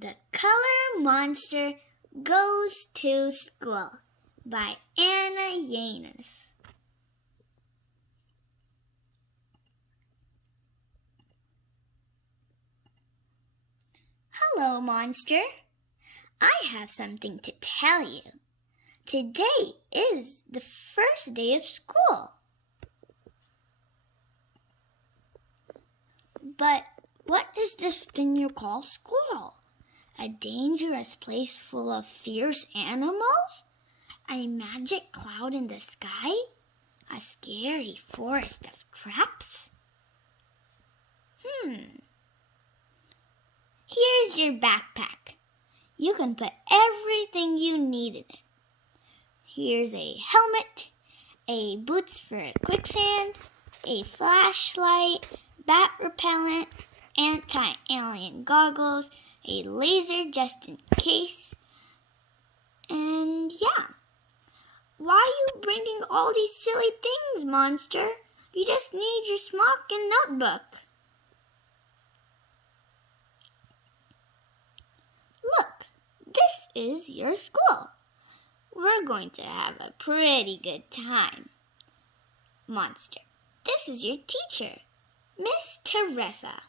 The Color Monster Goes to School by Anna Yannis. Hello, Monster. I have something to tell you. Today is the first day of school. But what is this thing you call school? A dangerous place full of fierce animals? A magic cloud in the sky? A scary forest of traps? Here's your backpack. You can put everything you need in it. Here's a helmet, a boots for quicksand, a flashlight, bat repellent, anti-alien goggles, a laser just in case. And yeah. Why are you bringing all these silly things, Monster? You just need your smock and notebook. Look, this is your school. We're going to have a pretty good time. Monster, this is your teacher, Miss Teresa.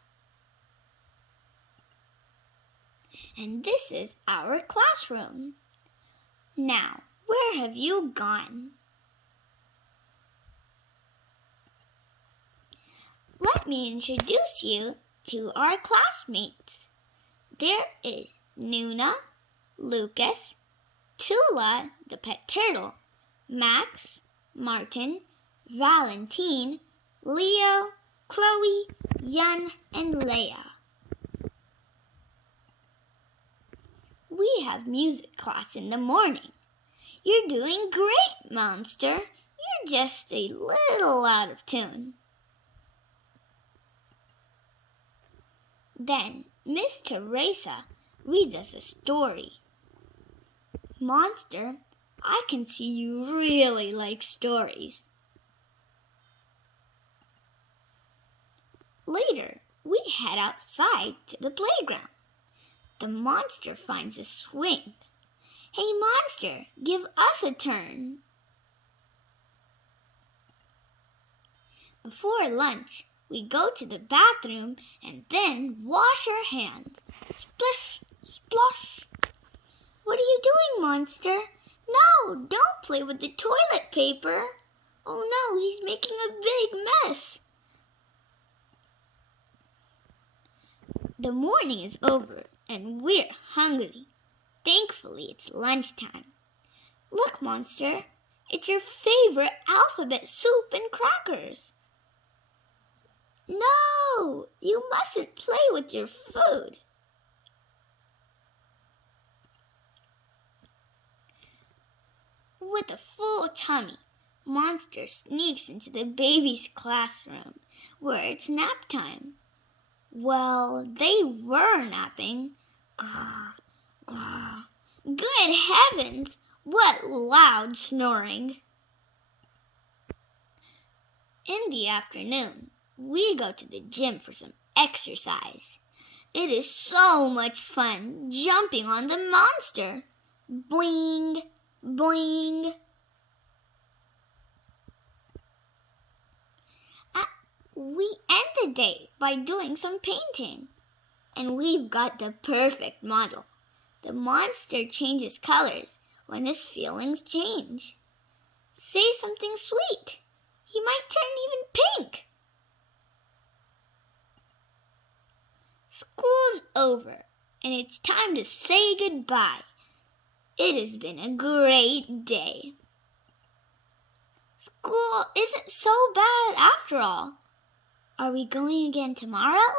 And this is our classroom. Now, where have you gone? Let me introduce you to our classmates. There is Nuna, Lucas, Tula, the pet turtle, Max, Martin, Valentine, Leo, Chloe, Yan, and Leia. We have music class in the morning. You're doing great, Monster. You're just a little out of tune. Then Miss Teresa reads us a story. Monster, I can see you really like stories. Later, we head outside to the playground. The monster finds a swing. Hey, Monster, give us a turn. Before lunch, we go to the bathroom and then wash our hands. Splish, splosh. What are you doing, Monster? No, don't play with the toilet paper. Oh no, he's making a big mess. The morning is over and we're hungry. Thankfully, it's lunchtime. Look, Monster, it's your favorite alphabet soup and crackers. No, you mustn't play with your food. With a full tummy, Monster sneaks into the baby's classroom, where it's nap time. Well, they were napping. Good heavens, what loud snoring. In the afternoon, we go to the gym for some exercise. It is so much fun jumping on the monster. Boing, boing. We end the day by doing some painting. And we've got the perfect model. The monster changes colors when his feelings change. Say something sweet. He might turn even pink. School's over, and it's time to say goodbye. It has been a great day. School isn't so bad after all. Are we going again tomorrow?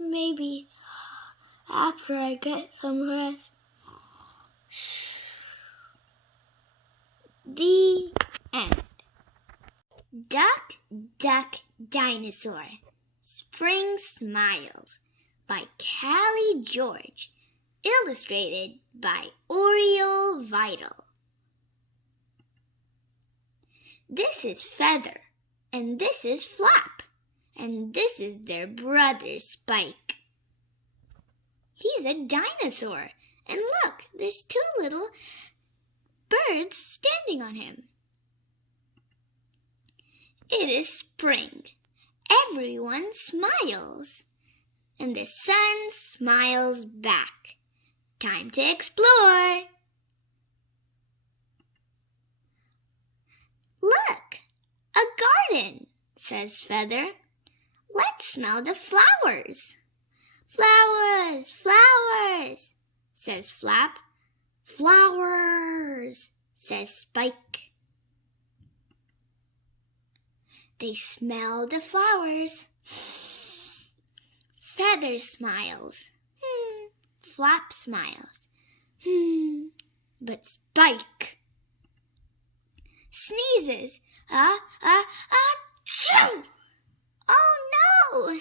Maybe after I get some rest. The end. Duck, Duck, Dinosaur. Spring Smiles by Callie George. Illustrated by Oriole Vital. This is Feather, and this is Flap, and this is their brother Spike. He's a dinosaur. And look, there's 2 little birds standing on him. It is spring. Everyone smiles. And the sun smiles back. Time to explore. Look, a garden, says Feather. Let's smell the flowers. Flowers, flowers, says Flap. Flowers, says Spike. They smell the flowers. Feather smiles. Flap smiles. But Spike sneezes. Achoo! Oh no!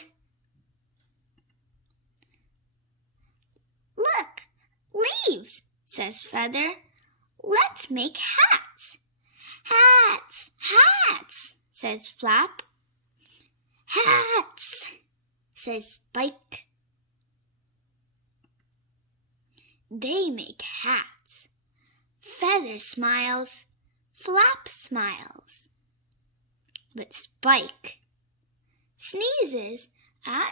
Look, leaves, says Feather. Let's make hats. Hats, hats, says Flap. Hats, says Spike. They make hats. Feather smiles. Flap smiles. But Spike sneezes. Achoo!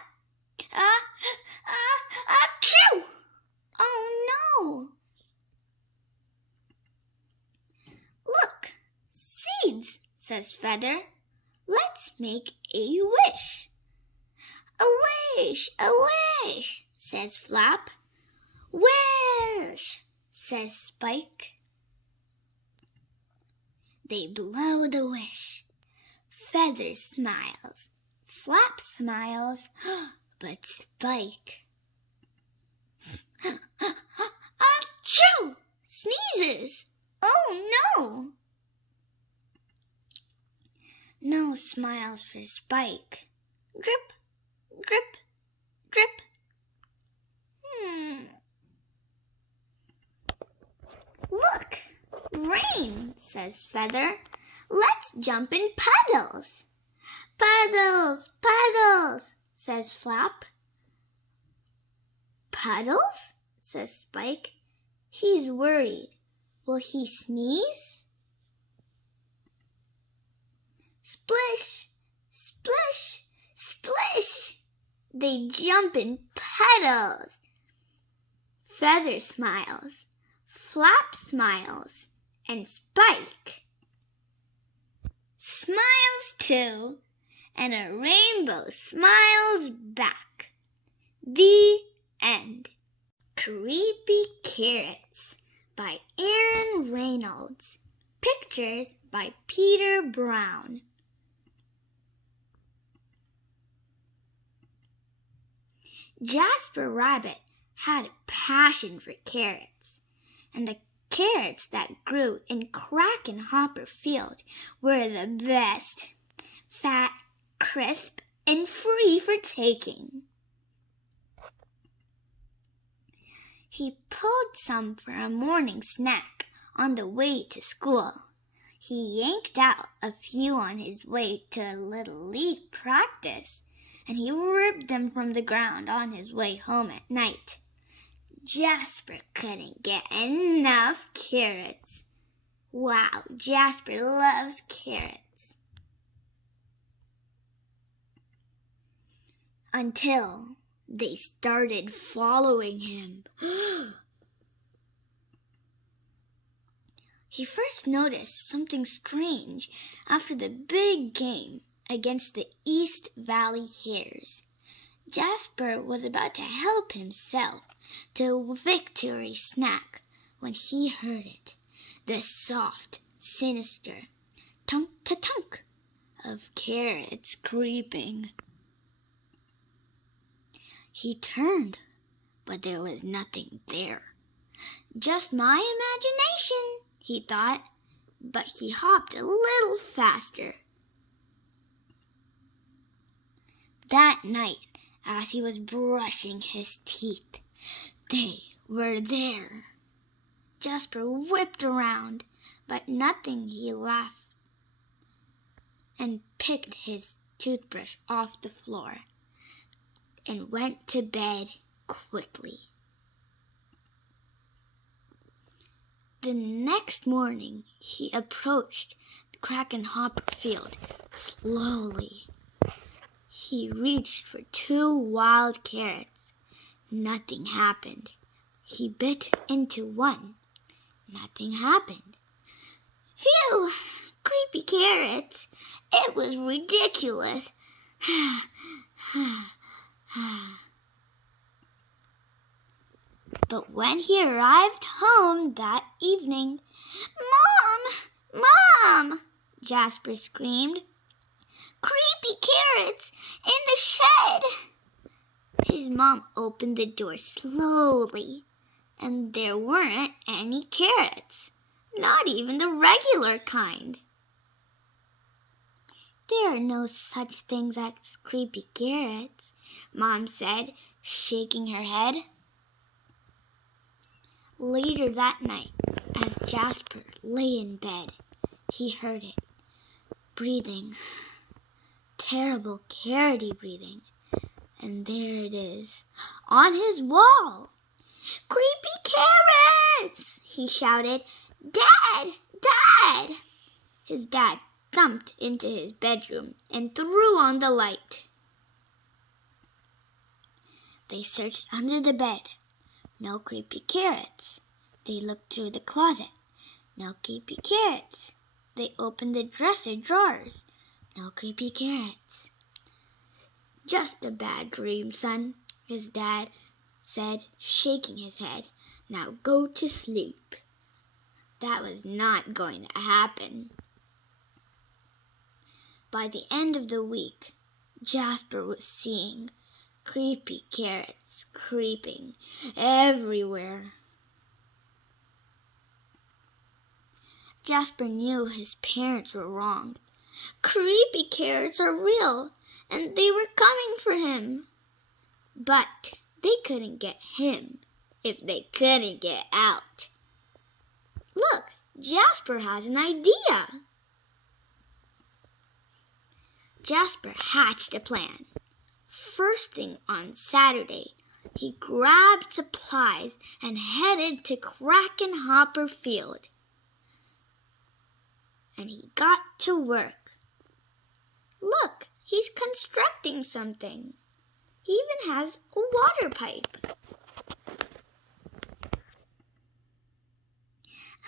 Oh no! Look, seeds, says Feather. Let's make a wish. A wish, a wish, says Flap. Wish, says Spike. They blow the wish. Feather smiles. Flap smiles. But Spike achoo! Sneezes. Oh no! No smiles for Spike. Drip, drip, drip. Look, rain, says Feather. Let's jump in puddles. Puddles, puddles, says Flap. Puddles? Says Spike. He's worried. Will he sneeze? Splish, splish, splish. They jump in puddles. Feather smiles. Flap smiles. And Spike smiles too. And a rainbow smiles back. The end. Creepy Carrots by Aaron Reynolds. Pictures by Peter Brown. Jasper Rabbit had a passion for carrots, and the carrots that grew in Crack and Hopper Field were the best, fat, crisp, and free for taking. He pulled some for a morning snack on the way to school. He yanked out a few on his way to a little league practice, and he ripped them from the ground on his way home at night. Jasper couldn't get enough carrots. Wow, Jasper loves carrots. Until they started following him. He first noticed something strange after the big game against the East Valley Hares. Jasper was about to help himself to a victory snack when he heard it, the soft, sinister tunk-ta-tunk of carrots creeping. He turned, but there was nothing there. Just my imagination, he thought, but he hopped a little faster. That night, as he was brushing his teeth, they were there. Jasper whipped around, but nothing. He laughed and picked his toothbrush off the floor and went to bed quickly. The next morning, he approached the Crack and Hopper field slowly. He reached for 2 wild carrots. Nothing happened. He bit into one. Nothing happened. Phew! Creepy carrots. It was ridiculous. But when he arrived home that evening, "Mom! Mom!" Jasper screamed. "Creepy carrots in the shed!" His mom opened the door slowly, and there weren't any carrots, not even the regular kind. "There are no such things as creepy carrots," Mom said, shaking her head. Later that night, as Jasper lay in bed, he heard it, breathing, terrible carroty breathing, and there it is, on his wall. "Creepy carrots!" he shouted. "Dad! Dad!" His dad thumped into his bedroom and threw on the light. They searched under the bed. No creepy carrots. They looked through the closet. No creepy carrots. They opened the dresser drawers. No creepy carrots. "Just a bad dream, son," his dad said, shaking his head. "Now go to sleep." That was not going to happen. By the end of the week, Jasper was seeing creepy carrots creeping everywhere. Jasper knew his parents were wrong. Creepy carrots are real, and they were coming for him. But they couldn't get him if they couldn't get out. Look, Jasper has an idea. Jasper hatched a plan. First thing on Saturday, he grabbed supplies and headed to Crack and Hopper Field. And he got to work. Look, he's constructing something. He even has a water pipe.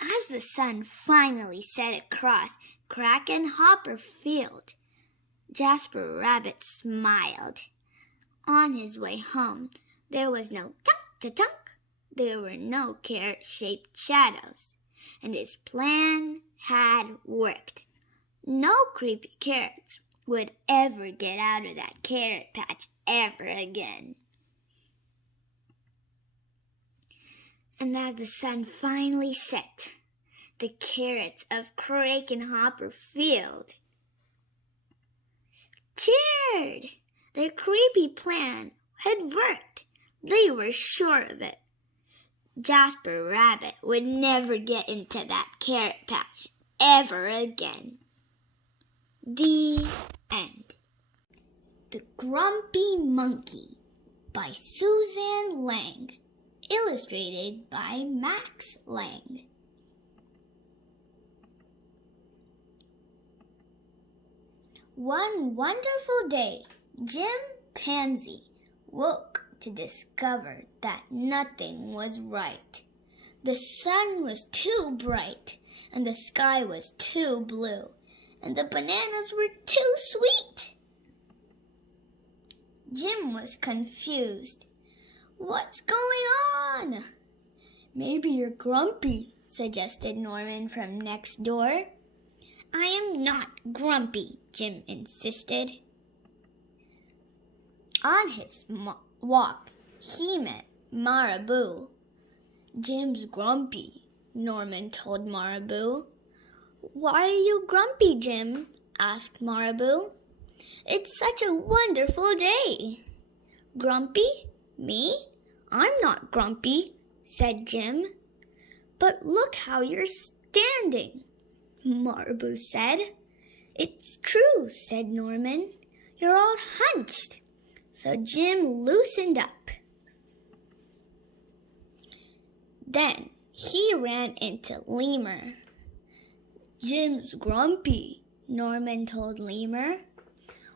As the sun finally set across Crack and Hopper Field, Jasper Rabbit smiled. On his way home, there was no tunk-ta-tunk. There were no carrot-shaped shadows, and his plan had worked. No creepy carrots would ever get out of that carrot patch ever again. And as the sun finally set, the carrots of Crack and Hopper Field cheered. Their creepy plan had worked. They were sure of it. Jasper Rabbit would never get into that carrot patch ever again. The end. The Grumpy Monkey by Suzanne Lang. Illustrated by Max Lang. One wonderful day, Jim Pansy woke to discover that nothing was right. The sun was too bright, and the sky was too blue, and the bananas were too sweet. Jim was confused. "What's going on?" "Maybe you're grumpy," suggested Norman from next door. "I am not grumpy," Jim insisted. On his walk, he met Marabou. "Jim's grumpy," Norman told Marabou. "Why are you grumpy, Jim?" asked Marabou. "It's such a wonderful day." "Grumpy? Me? I'm not grumpy," said Jim. "But look how you're standing," Marabou said. "It's true," said Norman. "You're all hunched." So Jim loosened up. Then he ran into Lemur. "Jim's grumpy," Norman told Lemur.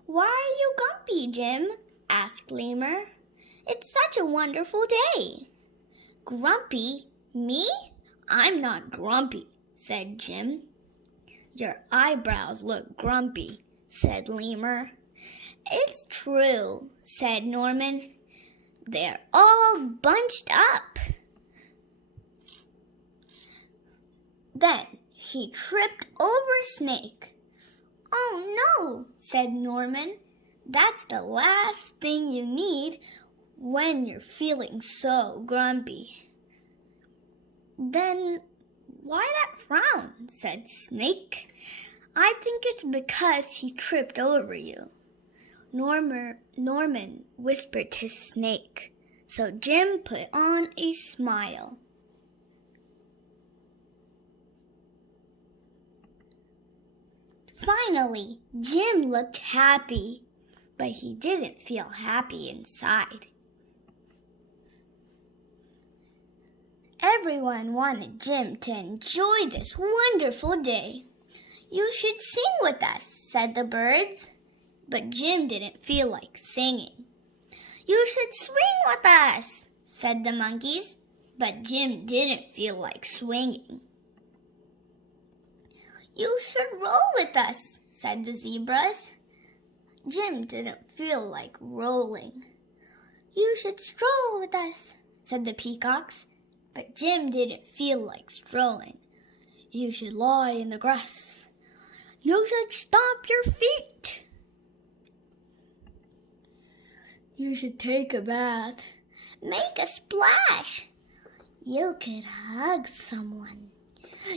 "Why are you grumpy, Jim?" asked Lemur. "It's such a wonderful day." "Grumpy? Me? I'm not grumpy," said Jim. "Your eyebrows look grumpy," said Lemur. "It's true," said Norman. "They're all bunched up." Then he tripped over Snake. "Oh no," said Norman. "That's the last thing you need when you're feeling so grumpy." "Then why that frown?" said Snake. "I think it's because he tripped over you." Norman whispered to Snake, so Jim put on a smile. Finally, Jim looked happy, but he didn't feel happy inside. Everyone wanted Jim to enjoy this wonderful day. "You should sing with us," said the birds. But Jim didn't feel like singing. "You should swing with us," said the monkeys. But Jim didn't feel like swinging. "You should roll with us," said the zebras. Jim didn't feel like rolling. "You should stroll with us," said the peacocks. But Jim didn't feel like strolling. "You should lie in the grass. You should stomp your feet. You should take a bath. Make a splash. You could hug someone.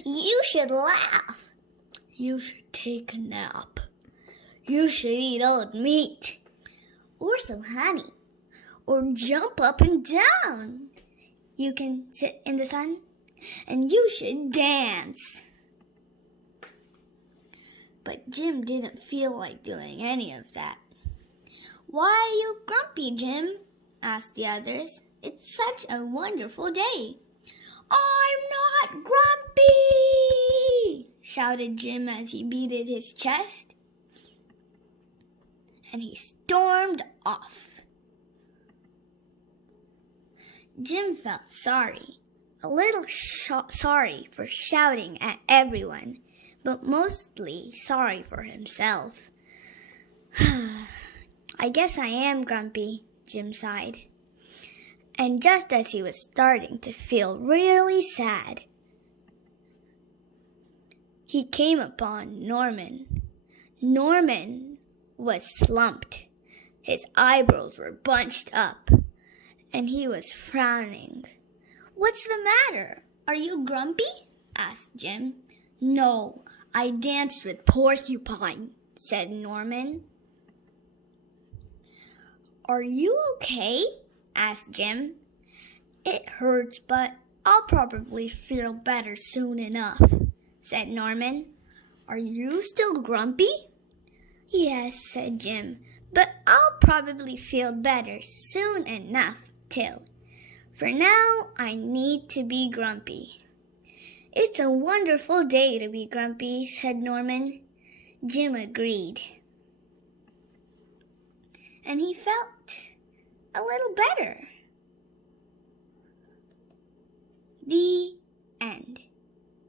You should laugh. You should take a nap. You should eat old meat, or some honey, or jump up and down. You can sit in the sun, and you should dance." But Jim didn't feel like doing any of that. "Why are you grumpy, Jim?" asked the others. "It's such a wonderful day." "I'm not grumpy!" shouted Jim as he beat his chest. And he stormed off. Jim felt sorry, a little sorry for shouting at everyone, but mostly sorry for himself. "I guess I am grumpy," Jim sighed. And just as he was starting to feel really sad, he came upon Norman. Norman was slumped. His eyebrows were bunched up, and he was frowning. "What's the matter? Are you grumpy?" asked Jim. "No, I danced with Porcupine," said Norman. "Are you okay?" asked Jim. "It hurts, but I'll probably feel better soon enough," said Norman. "Are you still grumpy?" "Yes," said Jim, "but I'll probably feel better soon enough, too. For now, I need to be grumpy." "It's a wonderful day to be grumpy," said Norman. Jim agreed. And he felt a little better. The